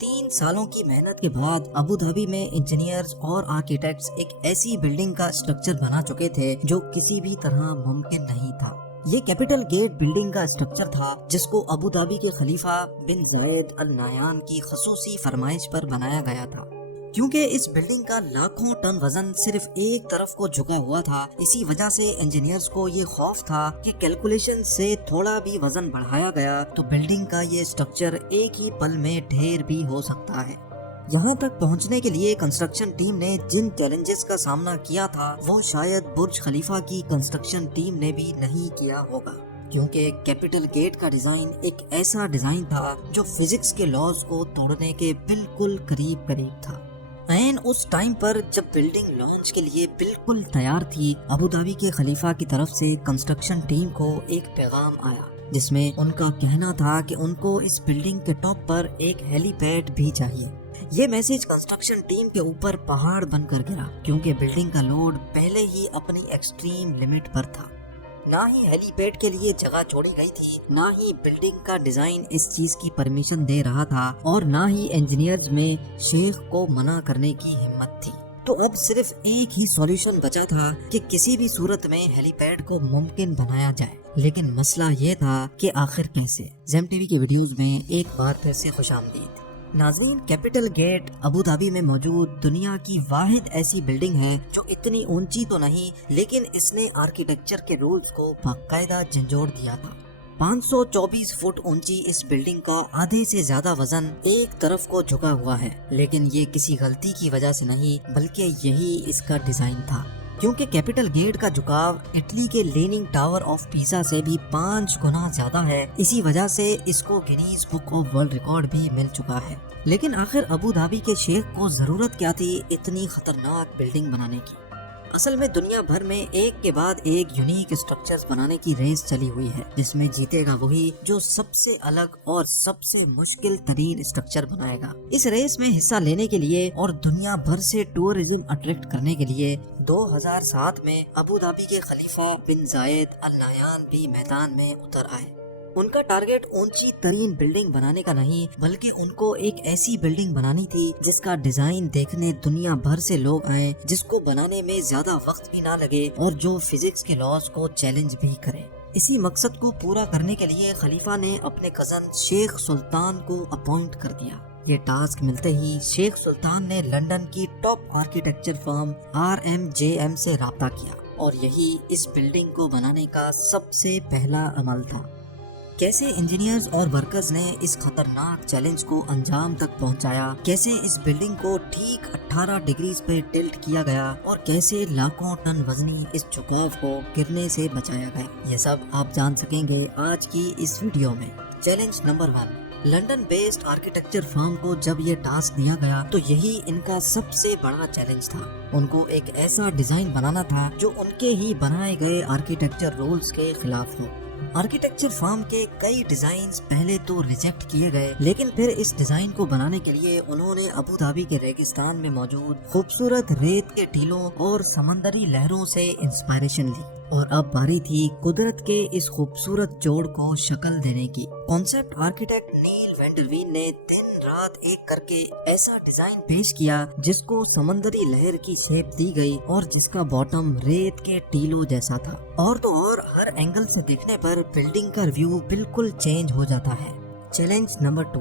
3 سالوں کی محنت کے بعد ابو دھابی میں انجینئرز اور آرکیٹیکٹس ایک ایسی بلڈنگ کا اسٹرکچر بنا چکے تھے جو کسی بھی طرح ممکن نہیں تھا۔ یہ کیپٹل گیٹ بلڈنگ کا اسٹرکچر تھا جس کو ابو دھابی کے خلیفہ بن زائد ال نہیان کی خصوصی فرمائش پر بنایا گیا تھا۔ کیونکہ اس بلڈنگ کا لاکھوں ٹن وزن صرف ایک طرف کو جھکا ہوا تھا، اسی وجہ سے انجینئرز کو یہ خوف تھا کہ کیلکولیشن سے تھوڑا بھی وزن بڑھایا گیا تو بلڈنگ کا یہ اسٹرکچر ایک ہی پل میں ڈھیر بھی ہو سکتا ہے۔ یہاں تک پہنچنے کے لیے کنسٹرکشن ٹیم نے جن چیلنجز کا سامنا کیا تھا وہ شاید برج خلیفہ کی کنسٹرکشن ٹیم نے بھی نہیں کیا ہوگا، کیونکہ کیپٹل گیٹ کا ڈیزائن ایک ایسا ڈیزائن تھا جو فزکس کے لاز کو توڑنے کے بالکل قریب تھا۔ این اس ٹائم پر جب بلڈنگ لانچ کے لیے بالکل تیار تھی، ابو دھابی کے خلیفہ کی طرف سے کنسٹرکشن ٹیم کو ایک پیغام آیا جس میں ان کا کہنا تھا کہ ان کو اس بلڈنگ کے ٹاپ پر ایک ہیلی پیڈ بھی چاہیے۔ یہ میسج کنسٹرکشن ٹیم کے اوپر پہاڑ بن کر گرا، کیونکہ بلڈنگ کا لوڈ پہلے ہی اپنی ایکسٹریم لمٹ پر تھا۔ نہ ہی ہیلی پیڈ کے لیے جگہ چھوڑی گئی تھی، نہ ہی بلڈنگ کا ڈیزائن اس چیز کی پرمیشن دے رہا تھا، اور نہ ہی انجینئرز میں شیخ کو منع کرنے کی ہمت تھی۔ تو اب صرف ایک ہی سولوشن بچا تھا کہ کسی بھی صورت میں ہیلی پیڈ کو ممکن بنایا جائے، لیکن مسئلہ یہ تھا کہ آخر کیسے۔ زیم ٹی وی کی ویڈیوز میں ایک بار پھر سے خوش آمدید۔ ناظرین، کیپٹل گیٹ ابو دھابی میں موجود دنیا کی واحد ایسی بلڈنگ ہے جو اتنی اونچی تو نہیں، لیکن اس نے آرکیٹیکچر کے رولز کو باقاعدہ جھنجھوڑ دیا تھا۔ 524 فٹ اونچی اس بلڈنگ کا آدھے سے زیادہ وزن ایک طرف کو جھکا ہوا ہے، لیکن یہ کسی غلطی کی وجہ سے نہیں بلکہ یہی اس کا ڈیزائن تھا، کیونکہ کیپٹل گیٹ کا جھکاو اٹلی کے لیننگ ٹاور آف پیسا سے بھی 5 گنا زیادہ ہے۔ اسی وجہ سے اس کو Guinness book of world record بھی مل چکا ہے۔ لیکن آخر ابو دھابی کے شیخ کو ضرورت کیا تھی اتنی خطرناک بلڈنگ بنانے کی؟ اصل میں دنیا بھر میں ایک کے بعد ایک یونیک اسٹرکچرز بنانے کی ریس چلی ہوئی ہے، جس میں جیتے گا وہی جو سب سے الگ اور سب سے مشکل ترین اسٹرکچر بنائے گا۔ اس ریس میں حصہ لینے کے لیے اور دنیا بھر سے ٹورزم اٹریکٹ کرنے کے لیے 2007 میں ابو دھابی کے خلیفہ بن زائد ال نہیان بھی میدان میں اتر آئے۔ ان کا ٹارگٹ اونچی ترین بلڈنگ بنانے کا نہیں بلکہ ان کو ایک ایسی بلڈنگ بنانی تھی جس کا ڈیزائن دیکھنے دنیا بھر سے لوگ آئیں، جس کو بنانے میں زیادہ وقت بھی نہ لگے اور جو فزکس کے لاز کو چیلنج بھی کرے۔ اسی مقصد کو پورا کرنے کے لیے خلیفہ نے اپنے کزن شیخ سلطان کو اپوائنٹ کر دیا۔ یہ ٹاسک ملتے ہی شیخ سلطان نے لندن کی ٹاپ آرکیٹیکچر فرم RMJM سے رابطہ کیا، اور یہی اس بلڈنگ کو بنانے کا سب سے پہلا عمل تھا۔ کیسے انجینئرز اور ورکرز نے اس خطرناک چیلنج کو انجام تک پہنچایا، کیسے اس بلڈنگ کو ٹھیک 18 ڈگریز پہ ٹلٹ کیا گیا، اور کیسے لاکھوں ٹن وزنی اس جھکاو کو گرنے سے بچایا گیا، یہ سب آپ جان سکیں گے آج کی اس ویڈیو میں۔ Challenge number 1۔ London based architecture firm کو جب یہ ٹاسک دیا گیا تو یہی ان کا سب سے بڑا چیلنج تھا۔ ان کو ایک ایسا ڈیزائن بنانا تھا جو ان کے ہی بنائے گئے آرکیٹیکچر رولز کے خلاف ہو۔ آرکیٹیکچر فرم کے کئی ڈیزائنز پہلے تو ریجیکٹ کیے گئے، لیکن پھر اس ڈیزائن کو بنانے کے لیے انہوں نے ابو دھابی کے ریگستان میں موجود خوبصورت ریت کے ٹیلوں اور سمندری لہروں سے انسپائریشن لی، اور اب باری تھی قدرت کے اس خوبصورت جوڑ کو شکل دینے کی۔ کانسیپٹ آرکیٹیکٹ نیل وینڈروین نے دن رات ایک کر کے ایسا ڈیزائن پیش کیا جس کو سمندری لہر کی شیپ دی گئی اور جس کا باٹم ریت کے ٹیلوں جیسا تھا، اور تو اور ہر اینگل سے دیکھنے پر بلڈنگ کا ویو بالکل چینج ہو جاتا ہے۔ Challenge number 2۔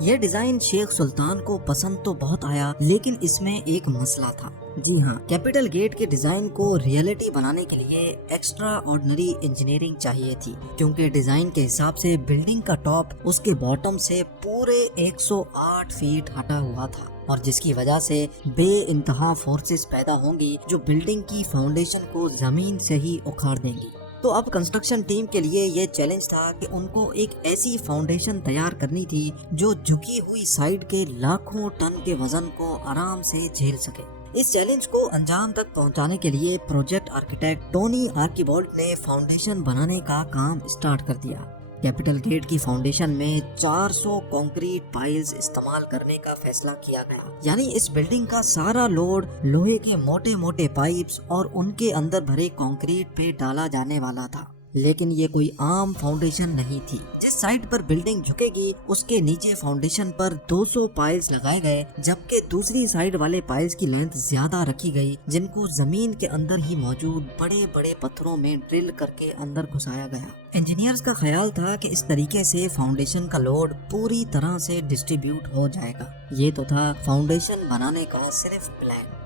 یہ ڈیزائن شیخ سلطان کو پسند تو بہت آیا، لیکن اس میں ایک مسئلہ تھا۔ جی ہاں، کیپٹل گیٹ کے ڈیزائن کو ریئلٹی بنانے کے لیے ایکسٹرا آرڈنری انجینئرنگ چاہیے تھی، کیونکہ ڈیزائن کے حساب سے بلڈنگ کا ٹاپ اس کے باٹم سے پورے 108 فیٹ ہٹا ہوا تھا، اور جس کی وجہ سے بے انتہا فورسز پیدا ہوں گی جو بلڈنگ کی فاؤنڈیشن کو زمین سے ہی اکھاڑ دیں گی۔ تو اب کنسٹرکشن ٹیم کے لیے یہ چیلنج تھا کہ ان کو ایک ایسی فاؤنڈیشن تیار کرنی تھی جو جھکی ہوئی سائڈ کے لاکھوں ٹن کے وزن کو آرام سے جھیل سکے۔ اس چیلنج کو انجام تک پہنچانے کے لیے پروجیکٹ آرکیٹیکٹ ٹونی آرکیبولٹ نے فاؤنڈیشن بنانے کا کام اسٹارٹ کر دیا۔ کیپٹل گیٹ کی فاؤنڈیشن میں 400 کنکریٹ پائلز استعمال کرنے کا فیصلہ کیا گیا، یعنی اس بلڈنگ کا سارا لوڈ لوہے کے موٹے موٹے پائپس اور ان کے اندر بھرے کنکریٹ پہ ڈالا جانے والا تھا۔ لیکن یہ کوئی عام فاؤنڈیشن نہیں تھی۔ जिस साइड पर बिल्डिंग झुकेगी उसके नीचे फाउंडेशन पर 200 पाइल्स लगाए गए, जबकि दूसरी साइड वाले पाइल्स की लेंथ ज्यादा रखी गई, जिनको जमीन के अंदर ही मौजूद बड़े बड़े पत्थरों में ड्रिल करके अंदर घुसाया गया। इंजीनियर्स का ख्याल था कि इस तरीके से फाउंडेशन का लोड पूरी तरह से डिस्ट्रीब्यूट हो जाएगा। ये तो था फाउंडेशन बनाने का सिर्फ plan.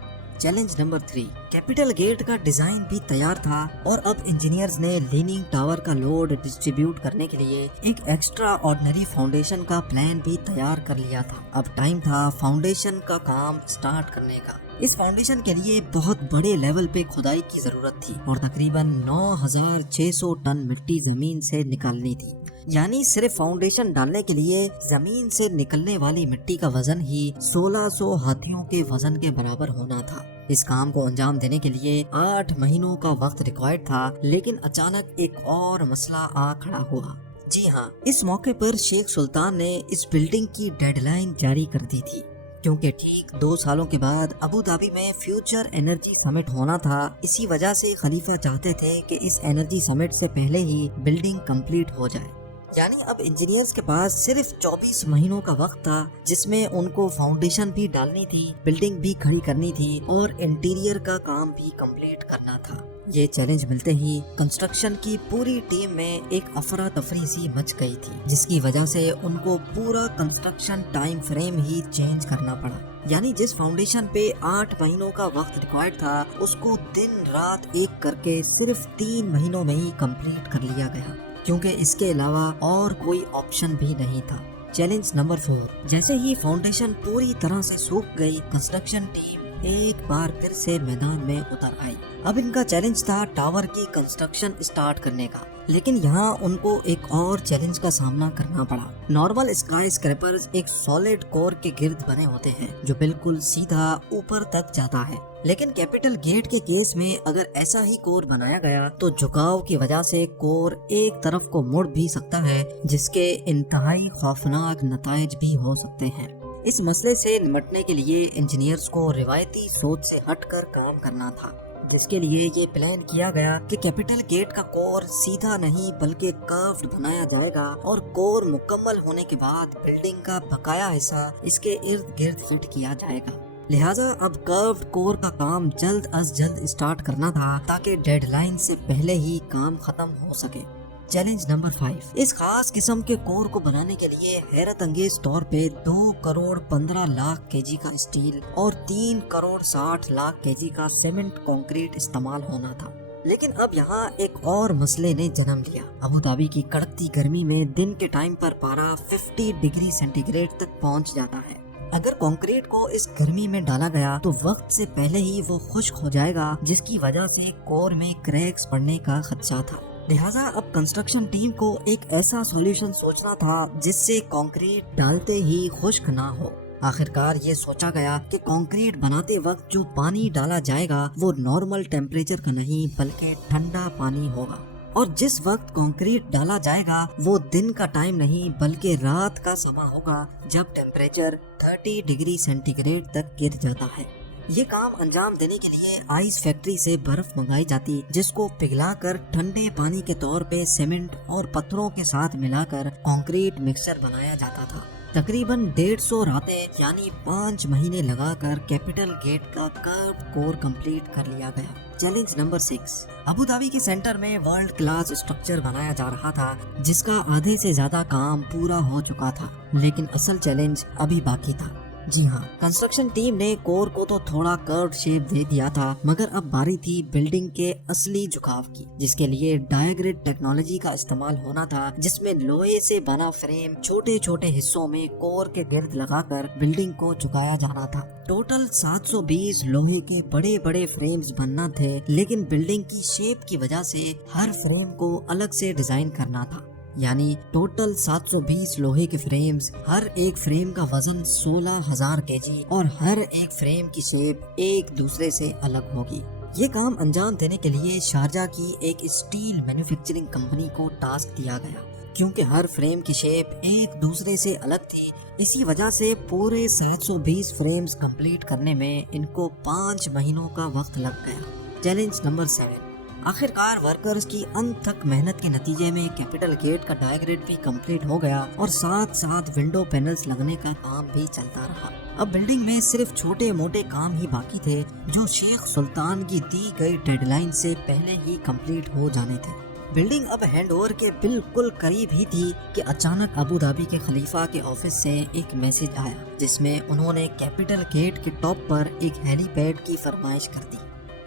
Challenge number 3, capital gate का डिजाइन भी तैयार था और अब इंजीनियर्स ने लीनिंग टावर का लोड डिस्ट्रीब्यूट करने के लिए एक एक्स्ट्रा ऑर्डिनरी फाउंडेशन का प्लान भी तैयार कर लिया था। अब टाइम था फाउंडेशन का काम स्टार्ट करने का। इस फाउंडेशन के लिए बहुत बड़े लेवल पे खुदाई की जरूरत थी और तकरीबन 9600 टन मिट्टी जमीन से निकालनी थी। यानी सिर्फ फाउंडेशन डालने के लिए जमीन से निकलने वाली मिट्टी का वजन ही 1600 हाथियों के वजन के बराबर होना था। इस काम को अंजाम देने के लिए 8 महीनों का वक्त रिक्वायर्ड था, लेकिन अचानक एक और मसला आ खड़ा हुआ। जी हाँ, इस मौके पर शेख सुल्तान ने इस बिल्डिंग की डेडलाइन जारी कर दी थी, क्योंकि ठीक 2 सालों के बाद अबू धाबी में फ्यूचर एनर्जी समिट होना था। इसी वजह से खलीफा चाहते थे कि इस एनर्जी समिट से पहले ही बिल्डिंग कंप्लीट हो जाए। यानी अब इंजीनियर्स के पास सिर्फ 24 महीनों का वक्त था, जिसमें उनको फाउंडेशन भी डालनी थी, बिल्डिंग भी खड़ी करनी थी और इंटीरियर का काम भी कंप्लीट करना था। ये चैलेंज मिलते ही कंस्ट्रक्शन की पूरी टीम में एक अफरा तफरी सी मच गई थी, जिसकी वजह से उनको पूरा कंस्ट्रक्शन टाइम फ्रेम ही चेंज करना पड़ा। यानी जिस फाउंडेशन पे 8 महीनों का वक्त रिक्वायर्ड था, उसको दिन रात एक करके सिर्फ 3 महीनों में ही कंप्लीट कर लिया गया, क्योंकि इसके अलावा और कोई ऑप्शन भी नहीं था। चैलेंज नंबर 4, जैसे ही फाउंडेशन पूरी तरह से सूख गई, कंस्ट्रक्शन टीम एक बार फिर से मैदान में उतर आई। अब इनका चैलेंज था टावर की कंस्ट्रक्शन स्टार्ट करने का, लेकिन यहाँ उनको एक और चैलेंज का सामना करना पड़ा। नॉर्मल स्काई स्क्रैपर्स एक सॉलिड कोर के गिर्द बने होते हैं जो बिल्कुल सीधा ऊपर तक जाता है, लेकिन कैपिटल गेट के केस में अगर ऐसा ही कोर बनाया गया तो झुकाव की वजह से कोर एक तरफ को मुड़ भी सकता है, जिसके इंतहाई खौफनाक नताइज भी हो सकते हैं। इस मसले से निपटने के लिए इंजीनियर्स को रिवायती सोच से हटकर काम करना था, जिसके लिए ये प्लान किया गया कि कैपिटल गेट का कोर सीधा नहीं बल्कि कर्व्ड बनाया जाएगा और कोर मुकम्मल होने के बाद बिल्डिंग का बकाया हिस्सा इसके इर्द गिर्द फिट किया जाएगा। लिहाजा अब कर्व्ड कोर का काम जल्द अज जल्द स्टार्ट करना था, ताकि डेडलाइन से पहले ही काम खत्म हो सके। चैलेंज नंबर 5, इस खास किस्म के कोर को बनाने के लिए हैरत अंगेज तौर पे 2 करोड़ 15 लाख केजी का स्टील और 3 करोड़ 60 लाख केजी का सीमेंट कंक्रीट इस्तेमाल होना था। लेकिन अब यहाँ एक और मसले ने जन्म लिया। अबू धाबी की कड़कती गर्मी में दिन के टाइम पर पारा 50 डिग्री सेंटीग्रेड तक पहुँच जाता है। अगर कंक्रीट को इस गर्मी में डाला गया तो वक्त से पहले ही वो खुश्क हो जाएगा, जिसकी वजह से कोर में क्रैक्स पड़ने का खदशा था। लिहाजा अब कंस्ट्रक्शन टीम को एक ऐसा सॉल्यूशन सोचना था जिससे कंक्रीट डालते ही खुश्क ना हो। आखिरकार ये सोचा गया कि कंक्रीट बनाते वक्त जो पानी डाला जाएगा वो नॉर्मल टेम्परेचर का नहीं बल्कि ठंडा पानी होगा, और जिस वक्त कंक्रीट डाला जाएगा वो दिन का टाइम नहीं बल्कि रात का समय होगा, जब टेम्परेचर 30 डिग्री सेंटीग्रेड तक गिर जाता है। ये काम अंजाम देने के लिए आइस फैक्ट्री से बर्फ मंगाई जाती, जिसको पिघलाकर ठंडे पानी के तौर पे सीमेंट और पत्थरों के साथ मिलाकर कंक्रीट मिक्सचर बनाया जाता था। तकरीबन 150 रातें यानी 5 महीने लगाकर कैपिटल गेट का कर्व कोर कंप्लीट कर लिया गया। चैलेंज नंबर 6, अबू धाबी के सेंटर में वर्ल्ड क्लास स्ट्रक्चर बनाया जा रहा था, जिसका आधे से ज्यादा काम पूरा हो चुका था, लेकिन असल चैलेंज अभी बाकी था। जी हाँ, कंस्ट्रक्शन टीम ने कोर को तो थोड़ा कर्व शेप दे दिया था, मगर अब बारी थी बिल्डिंग के असली झुकाव की, जिसके लिए डायग्रिड टेक्नोलॉजी का इस्तेमाल होना था, जिसमें लोहे से बना फ्रेम छोटे छोटे हिस्सों में कोर के गिर्द लगाकर बिल्डिंग को झुकाया जाना था। टोटल 720 लोहे के बड़े बड़े फ्रेम्स बनना थे, लेकिन बिल्डिंग की शेप की वजह से हर फ्रेम को अलग से डिजाइन करना था। यानी टोटल 720 लोहे के फ्रेम्स, हर एक फ्रेम का वजन 16,000 केजी और हर एक फ्रेम की शेप एक दूसरे से अलग होगी। ये काम अंजाम देने के लिए शारजा की एक स्टील मैन्युफैक्चरिंग कंपनी को टास्क दिया गया, क्योंकि हर फ्रेम की शेप एक दूसरे से अलग थी। इसी वजह से पूरे 720 फ्रेम्स कंप्लीट करने में इनको 5 महीनों का वक्त लग गया। चैलेंज नंबर 7, आखिरकार वर्कर्स की अनथक मेहनत के नतीजे में कैपिटल गेट का डायग्रेड भी कंप्लीट हो गया और साथ साथ विंडो पैनल्स लगने का काम भी चलता रहा। अब बिल्डिंग में सिर्फ छोटे मोटे काम ही बाकी थे जो शेख सुल्तान की दी गई डेडलाइन से पहले ही कंप्लीट हो जाने थे। बिल्डिंग अब हैंडओवर के बिल्कुल करीब ही थी कि अचानक अबू धाबी के खलीफा के ऑफिस से एक मैसेज आया जिसमें उन्होंने कैपिटल गेट के टॉप पर एक हेलीपैड की फरमाइश कर दी।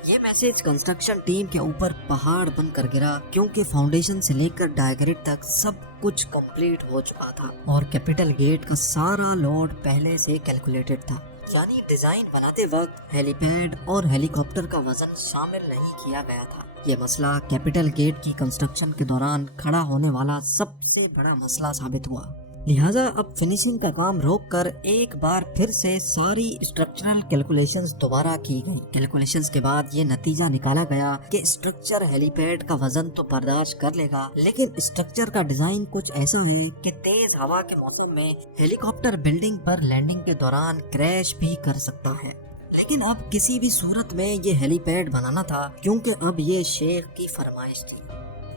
ये मैसेज कंस्ट्रक्शन टीम के ऊपर पहाड़ बनकर गिरा क्योंकि फाउंडेशन से लेकर डायग्रेड तक सब कुछ कंप्लीट हो चुका था और कैपिटल गेट का सारा लोड पहले से कैलकुलेटेड था। यानी डिजाइन बनाते वक्त हेलीपैड और हेलीकॉप्टर का वजन शामिल नहीं किया गया था। ये मसला कैपिटल गेट की कंस्ट्रक्शन के दौरान खड़ा होने वाला सबसे बड़ा मसला साबित हुआ। लिहाजा अब फिनिशिंग का काम रोककर एक बार फिर से सारी स्ट्रक्चरल कैलकुलेशंस दोबारा की गई। कैलकुलेशंस के बाद ये नतीजा निकाला गया कि स्ट्रक्चर हेलीपैड का वजन तो बर्दाश्त कर लेगा, लेकिन स्ट्रक्चर का डिजाइन कुछ ऐसा है कि तेज हवा के मौसम में हेलीकॉप्टर बिल्डिंग पर लैंडिंग के दौरान क्रैश भी कर सकता है। लेकिन अब किसी भी सूरत में ये हेलीपैड बनाना था क्योंकि अब ये शेख की फरमाइश थी।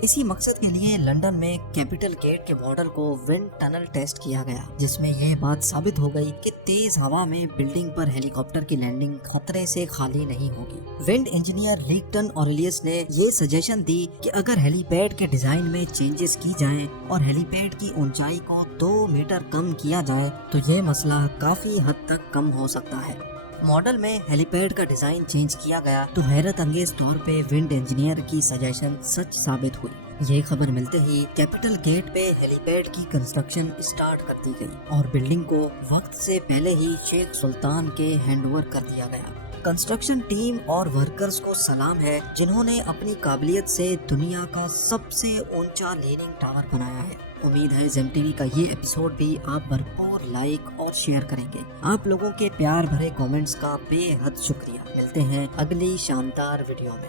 इसी मकसद के लिए लंदन में कैपिटल गेट के मॉडल को विंड टनल टेस्ट किया गया जिसमें यह बात साबित हो गई कि तेज हवा में बिल्डिंग पर हेलीकॉप्टर की लैंडिंग खतरे से खाली नहीं होगी। विंड इंजीनियर लीगटन ऑरेलियस ने ये सजेशन दी कि अगर हेलीपैड के डिजाइन में चेंजेस की जाएं और हेलीपैड की ऊंचाई को 2 मीटर कम किया जाए तो ये मसला काफी हद तक कम हो सकता है। मॉडल में हेलीपैड का डिजाइन चेंज किया गया तो हैरत अंगेज तौर पे विंड इंजीनियर की सजेशन सच साबित हुई। ये खबर मिलते ही कैपिटल गेट पे हेलीपैड की कंस्ट्रक्शन स्टार्ट कर दी गई और बिल्डिंग को वक्त से पहले ही शेख सुल्तान के हैंडओवर कर दिया गया। कंस्ट्रक्शन टीम और वर्कर्स को सलाम है जिन्होंने अपनी काबिलियत से दुनिया का सबसे ऊंचा लीनिंग टावर बनाया है। उम्मीद है जेम टीवी का ये एपिसोड भी आप भरपूर लाइक और शेयर करेंगे। आप लोगों के प्यार भरे कमेंट्स का बेहद शुक्रिया। मिलते हैं अगली शानदार वीडियो में।